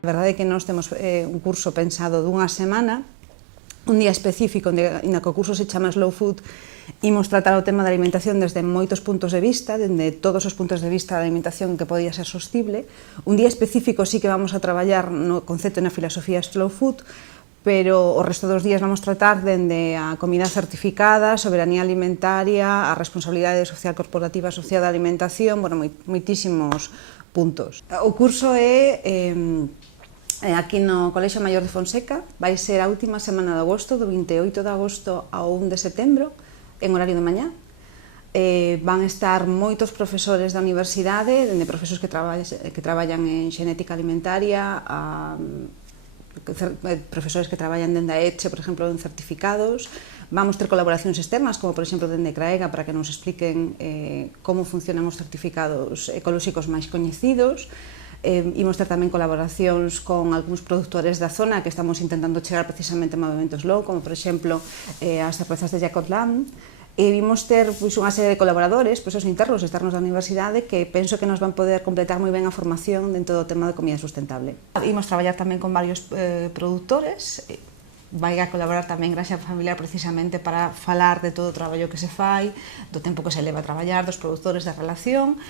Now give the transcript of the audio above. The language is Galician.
A verdade é que nós temos un curso pensado dunha semana, un día específico, na que o curso se chama Slow Food, imos tratar o tema da alimentación desde moitos puntos de vista, desde todos os puntos de vista da alimentación que podía ser sostible. Un día específico sí que vamos a traballar no concepto e na filosofía Slow Food, pero o resto dos días vamos tratar dende a comida certificada, soberanía alimentaria, a responsabilidade social corporativa asociada á alimentación, bueno, moitísimos puntos. O curso é aquí no Colexio Maior de Fonseca, vai ser a última semana de agosto, do 28 de agosto ao 1 de setembro, en horario de mañá. Van estar moitos profesores da universidade, dende profesores que traballan en xenética alimentaria, a profesores que traballan dende a ECHE, por exemplo, en certificados. Vamos ter colaboracións externas, como por exemplo dende CRAEGA, para que nos expliquen como funcionan os certificados ecolóxicos máis coñecidos. Imos ter tamén colaboracións con algúns produtores da zona que estamos intentando chegar precisamente a movimentos low, como por exemplo as cervezas de Jacotland. E vimos ter unha serie de colaboradores, os internos e externos da universidade, que penso que nos van poder completar moi ben a formación dentro do tema de comida sustentable. Imos traballar tamén con varios productores, vai a colaborar tamén Graxa Familiar precisamente para falar de todo o traballo que se fai, do tempo que se leva a traballar, dos produtores da relación.